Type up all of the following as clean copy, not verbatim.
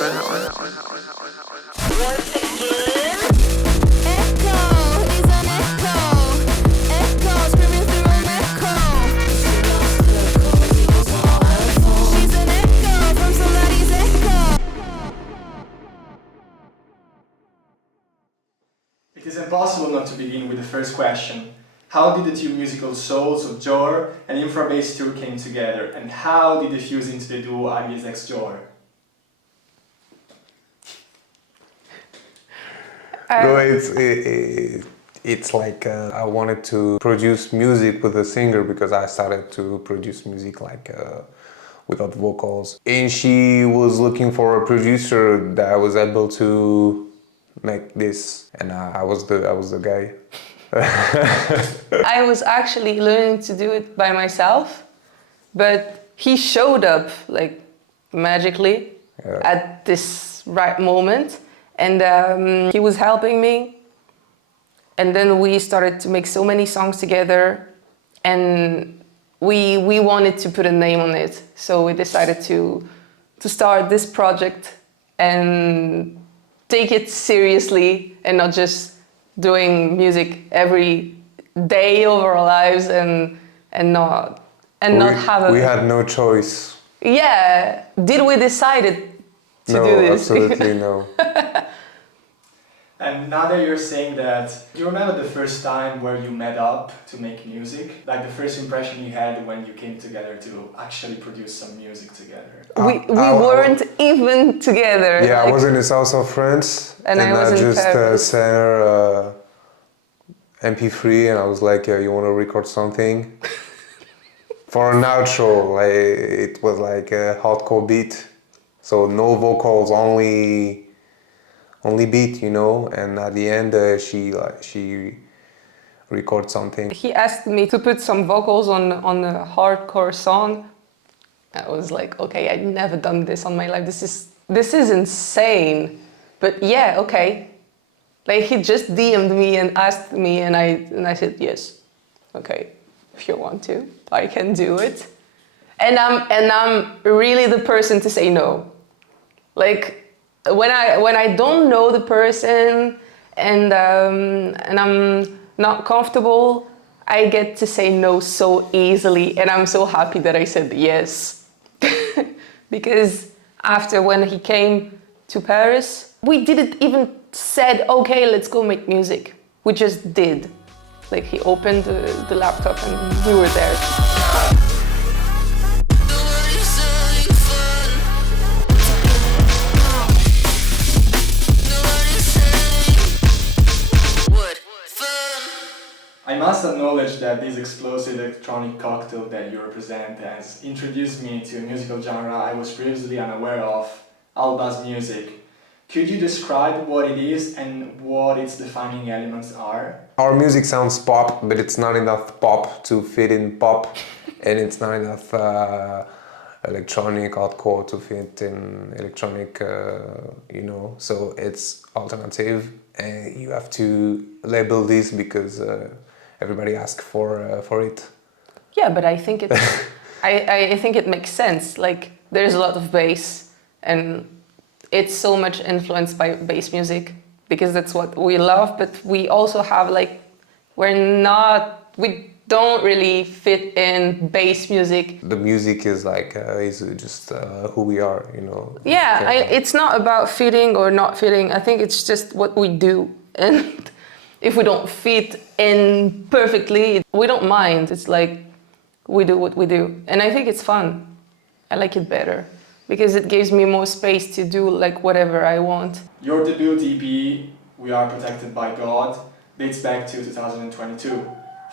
Once again. Echo is an echo. Echo screaming through an echo. She's an echo from somebody's echo. It is impossible not to begin with the first question. How did the two musical souls of JAUR and INFRABASSESATURE came together, and how did they fuse into the duo IBSXJAUR? No, it's like I wanted to produce music with a singer because I started to produce music like without vocals. And she was looking for a producer that was able to make this, and I was the guy. I was actually learning to do it by myself, but he showed up like magically at this right moment, and he was helping me, and then we started to make so many songs together, and we wanted to put a name on it, so we decided to start this project and take it seriously and not just doing music every day of our lives and not have a... We had no choice. Yeah, did we decided to no, do this? Absolutely no. And now that you're saying that, do you remember the first time where you met up to make music? Like the first impression you had when you came together to actually produce some music together? We weren't even together. Yeah, like, I was in the south of France, and I was in just Paris. sent her MP3, and I was like, you want to record something? For an outro, like, it was like a hardcore beat, so no vocals, only beat, you know. And at the end, she recorded something. He asked me to put some vocals on a hardcore song. I was like, okay, I'd never done this on my life. This is insane. But yeah, okay. Like, he just DM'd me and asked me, and I said yes. Okay, if you want to, I can do it. And I'm really the person to say no. Like, when I don't know the person and I'm not comfortable, I get to say no so easily, and I'm so happy that I said yes. Because after, when he came to Paris, we didn't even said, okay, let's go make music. We just did. Like, he opened the laptop and we were there. I must acknowledge that this explosive electronic cocktail that you represent has introduced me to a musical genre I was previously unaware of, Alba's music. Could you describe what it is and what its defining elements are? Our music sounds pop, but it's not enough pop to fit in pop, and it's not enough electronic hardcore to fit in electronic, you know. So it's alternative, and you have to label this because everybody asks for it. Yeah, but I think it's I think it makes sense. Like, there's a lot of bass, and it's so much influenced by bass music because that's what we love, but we also have, like, we don't really fit in bass music. The music is like, is just who we are, you know. Yeah, it's not about fitting or not fitting. I think it's just what we do. And if we don't fit in perfectly, we don't mind. It's like, we do what we do. And I think it's fun. I like it better because it gives me more space to do, like, whatever I want. Your debut EP, We Are Protected by God, dates back to 2022,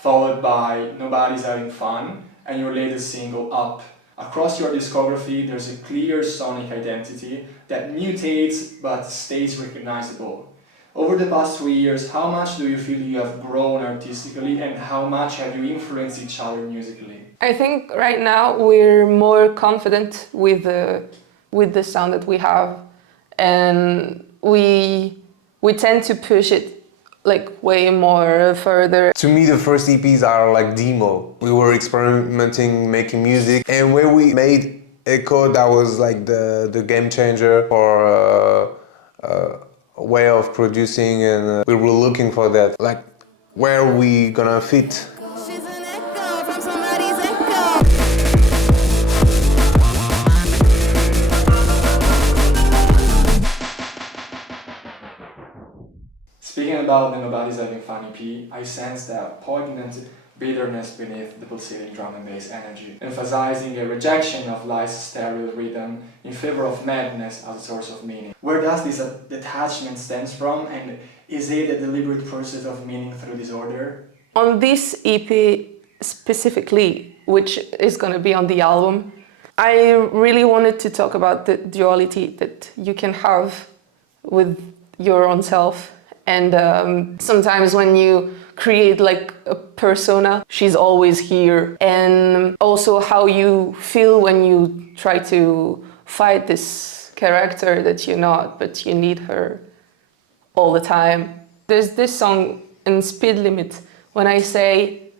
followed by Nobody's Having Fun and your latest single, Up. Across your discography, there's a clear sonic identity that mutates but stays recognizable. Over the past 3 years, how much do you feel you have grown artistically, and how much have you influenced each other musically? I think right now we're more confident with the sound that we have, and we tend to push it, like, way more further. To me, the first EPs are like demo. We were experimenting, making music, and when we made Echo, that was like the game changer for a way of producing, and we were looking for that. Like, where are we gonna fit? She's an echo from somebody's echo. Speaking about the Nobody's Having Fun EP, I sense that poignant bitterness beneath the pulsating drum and bass energy, emphasizing a rejection of life's sterile rhythm in favor of madness as a source of meaning. Where does this detachment stems from, and is it a deliberate process of meaning through disorder? On this EP specifically, which is going to be on the album, I really wanted to talk about the duality that you can have with your own self. And sometimes when you create like a persona, she's always here. And also how you feel when you try to fight this character that you're not, but you need her all the time. There's this song in Speed Limit when I say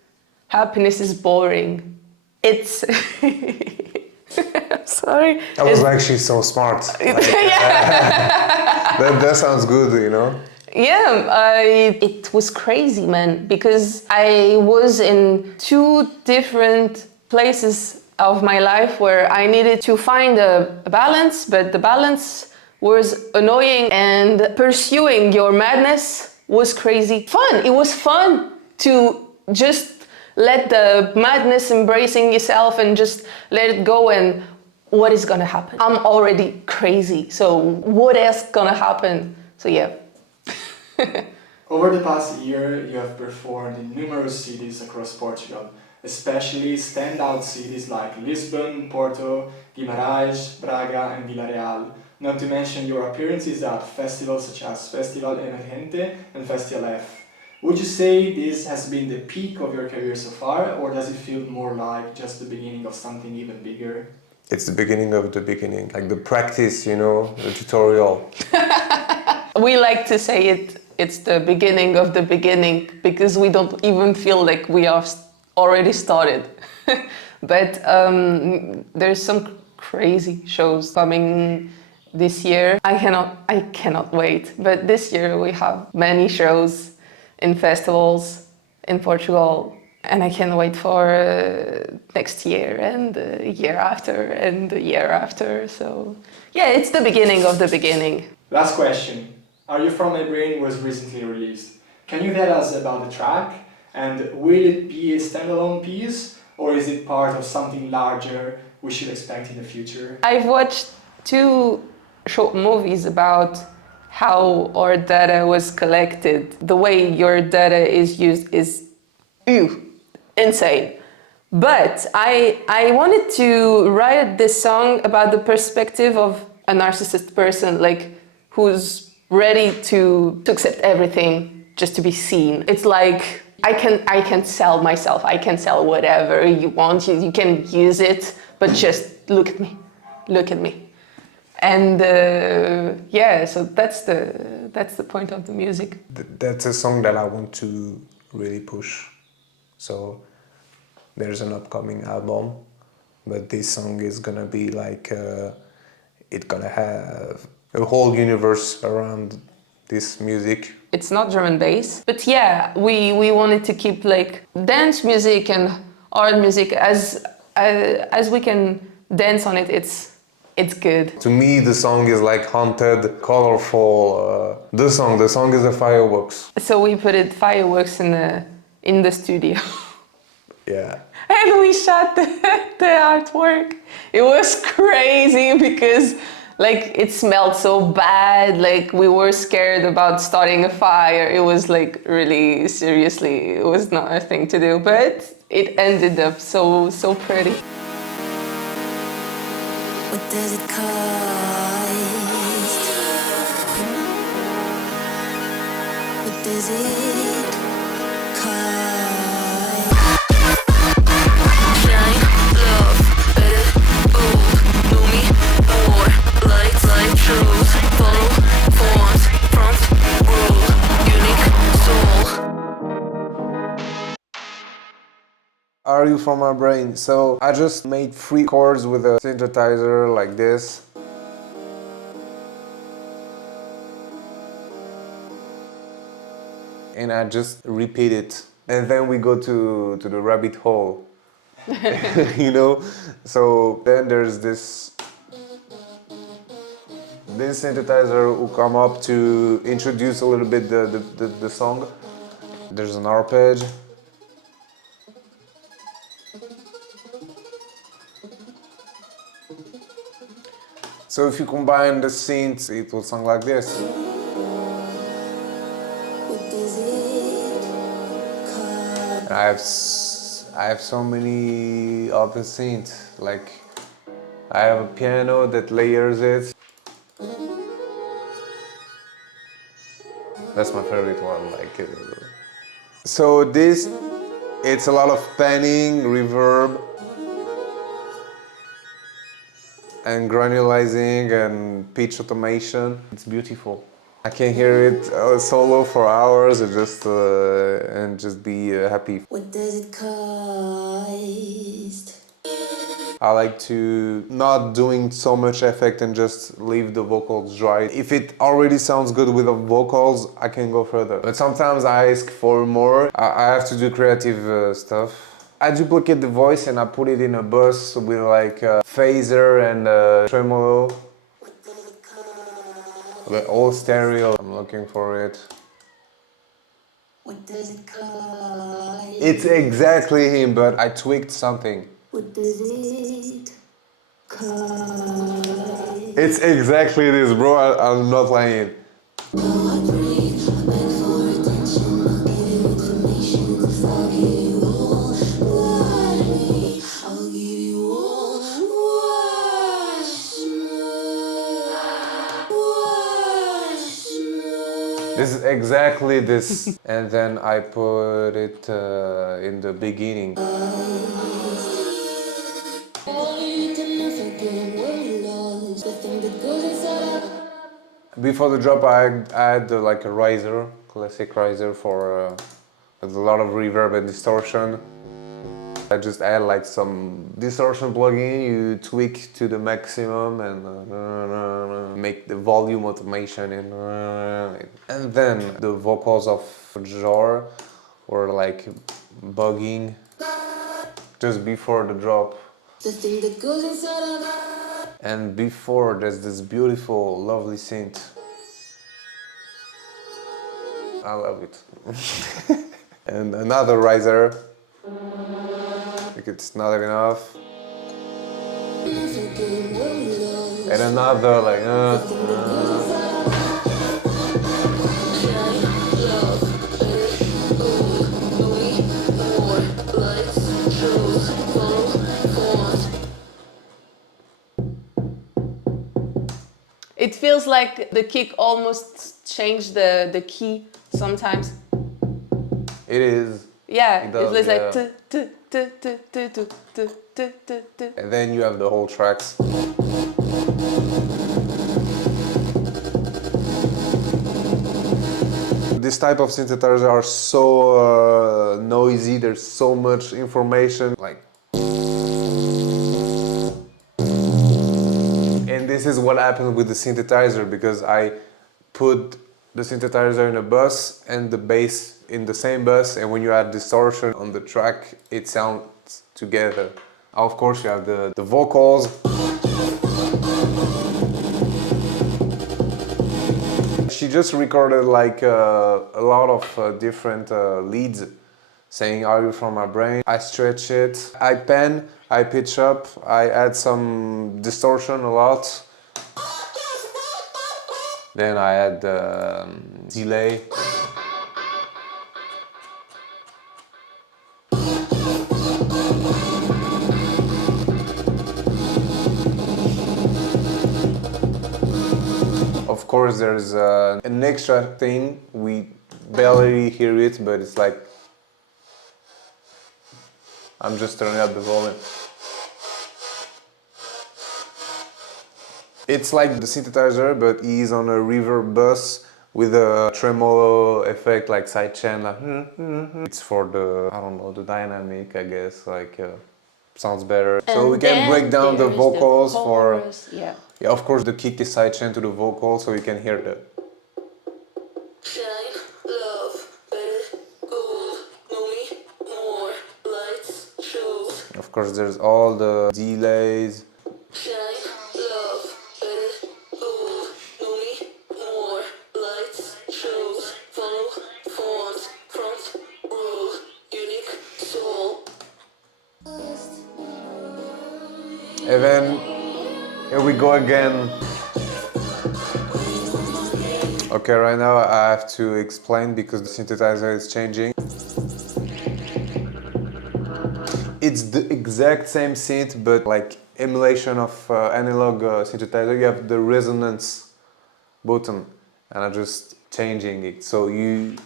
happiness is boring. It's sorry. That was actually so smart. Like, that sounds good, you know? Yeah, it was crazy, man, because I was in two different places of my life where I needed to find a balance, but the balance was annoying, and pursuing your madness was crazy fun. It was fun to just let the madness embracing yourself and just let it go, and what is gonna happen? I'm already crazy, so what else gonna happen? So yeah. Over the past year, you have performed in numerous cities across Portugal, especially standout cities like Lisbon, Porto, Guimarães, Braga and Villarreal, not to mention your appearances at festivals such as Festival Emergente and Festival F. Would you say this has been the peak of your career so far, or does it feel more like just the beginning of something even bigger? It's the beginning of the beginning, like the practice, you know, the tutorial. We like to say it's the beginning of the beginning because we don't even feel like we are already started. But there's some crazy shows coming this year. I cannot wait. But this year we have many shows in festivals in Portugal, and I can't wait for next year and the year after and the year after. So yeah, it's the beginning of the beginning. Last question. Are You From My Brain was recently released. Can you tell us about the track? And will it be a standalone piece, or is it part of something larger we should expect in the future? I've watched 2 short movies about how our data was collected. The way your data is used is insane. But I wanted to write this song about the perspective of a narcissist person, like who's ready to accept everything just to be seen. It's like I can sell myself. I can sell whatever you want. You can use it, but just look at me. Look at me. And yeah, so that's the point of the music. That's a song that I want to really push. So there's an upcoming album, but this song is gonna be like it's gonna have a whole universe around this music. It's not drum and bass, but yeah, we wanted to keep like dance music and art music as we can dance on it. It's good. To me, the song is like haunted, colorful. The song is a fireworks. So we put it fireworks in the studio. Yeah. And we shot the artwork. It was crazy because like it smelled so bad. Like we were scared about starting a fire. It was like really seriously, it was not a thing to do, but it ended up so pretty. What does it cost? What does it cost? Shine, love, better, bold, know me more. Lights, light shows, follow forms, front row, unique soul. Are You From My Brain? So I just made 3 chords with a synthesizer like this. And I just repeat it. And then we go to the rabbit hole. You know? So then there's this synthesizer who come up to introduce a little bit the song. There's an arpeggi. So if you combine the synths, it will sound like this. I have so many other synths. Like I have a piano that layers it. That's my favorite one. So this, it's a lot of panning, reverb, and granulizing and pitch automation. It's beautiful. I can hear it solo for hours and just be happy. What does it cost? I like to not doing so much effect and just leave the vocals dry. If it already sounds good with the vocals, I can go further. But sometimes I ask for more. I have to do creative stuff. I duplicate the voice and I put it in a bus with like a phaser and a tremolo. The old stereo. I'm looking for it. What does it cost? It's exactly him, but I tweaked something. What does it cost? It's exactly this, bro. I'm not lying. This is exactly this. And then I put it in the beginning. Before the drop, I had like a riser, classic riser for with a lot of reverb and distortion. I just add like some distortion plugin, you tweak to the maximum and make the volume automation and then the vocals of JAUR were like bugging just before the drop. The thing that goes inside of us. And before there's this beautiful, lovely synth. I love it. And another riser. Like it's not enough. And another like It feels like the kick almost changed the key sometimes. It is. Yeah, It does, feels yeah. like And then you have the whole tracks. This type of synthesizers are so noisy, there's so much information. And this is what happens with the synthesizer, because I put the synthesizer in a bus and the bass in the same bus, and when you add distortion on the track, it sounds together. Of course, you have the vocals. She just recorded like a lot of different leads, saying "Are You From My Brain?" I stretch it, I pan, I pitch up, I add some distortion a lot. Then I add delay. Of course, there's an extra thing, we barely hear it, but it's like, I'm just turning up the volume. It's like the synthesizer, but he's on a reverb bus with a tremolo effect like sidechain. Like, it's for the, I don't know, the dynamic, I guess, like sounds better. So we can break down the vocals for, yeah, of course the kick is sidechain to the vocal, so you can hear the Shine, love, better, gold, know me, more, lights, shows. of course there's all the delays. Shine, love, better, gold, know me, more, lights, shows. Follow, forms, front, row, unique, soul. And then here we go again. Okay, right now I have to explain because the synthesizer is changing. It's the exact same synth, but like emulation of analog synthesizer. You have the resonance button, and I'm just changing it. So you,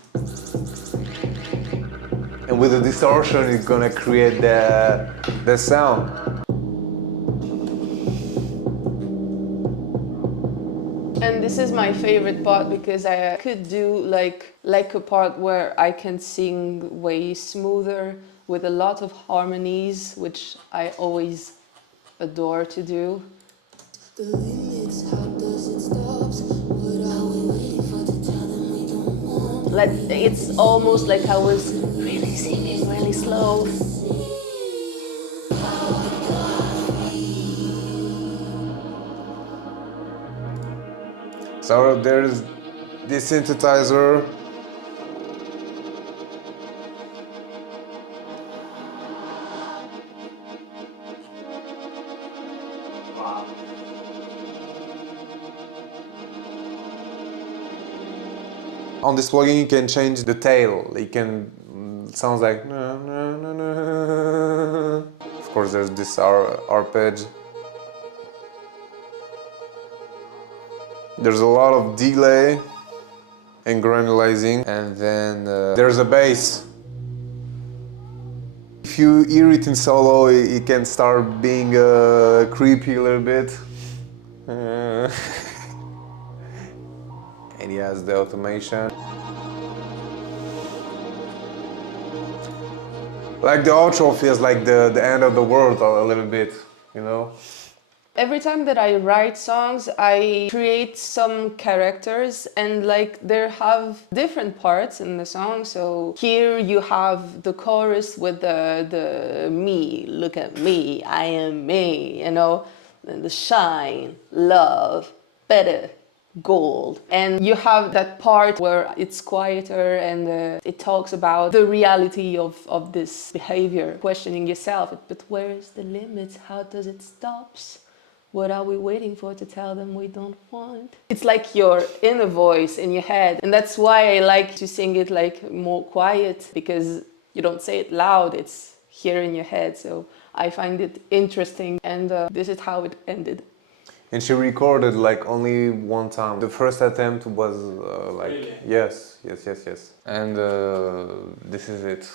and with the distortion, it's gonna create the sound. and this is my favorite part because I could do like a part where I can sing way smoother with a lot of harmonies, which I always adore to do. The limits, how does it stop? What are we waiting for to tell them we don't want? Like it's almost like I was really singing really slow. So there's this synthesizer. Wow. On this plugin you can change the tail. You can sounds like na, na, na, na. Of course there's this arpeggi. There's a lot of delay and granulizing, and then there's a bass. If you hear it in solo, it can start being creepy a little bit. And he has the automation. Like the outro feels like the end of the world a little bit, you know? Every time that I write songs, I create some characters and like they have different parts in the song. So here you have the chorus with the me, look at me, I am me, you know, and the shine, love, better, gold. And you have that part where it's quieter and it talks about the reality of this behavior, questioning yourself, but where is the limit? How does it stop? What are we waiting for to tell them we don't want? It's like your inner voice in your head. And that's why I like to sing it like more quiet, because you don't say it loud, it's here in your head. So I find it interesting, and this is how it ended. And she recorded like only one time. The first attempt was like, Really? yes. And this is it.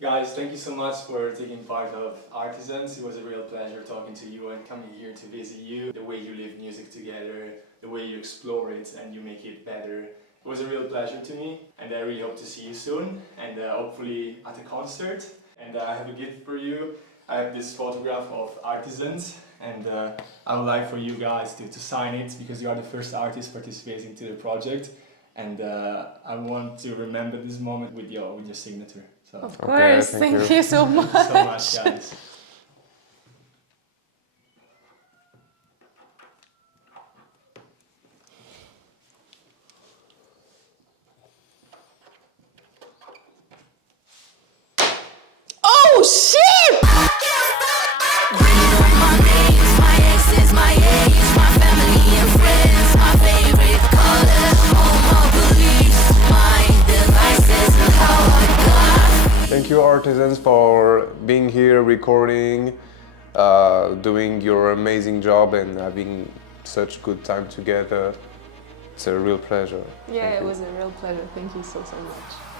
Guys, thank you so much for taking part of Artisans. It was a real pleasure talking to you and coming here to visit you. The way you live music together, the way you explore it and you make it better. It was a real pleasure to me, and I really hope to see you soon, and hopefully at a concert. And I have a gift for you. I have this photograph of Artisans, and I would like for you guys to sign it, because you are the first artist participating to the project. And I want to remember this moment with your signature. So. Of course, thank you so much. Thank you so much, guys. Oh shit! Bringing on my names, my exes, my age, my family and friends, my favorite color, all my beliefs, my devices, and how I got. Thank you, Artisans, for being here, recording, doing your amazing job and having such good time together. It's a real pleasure. Yeah, it was a real pleasure. Thank you so much.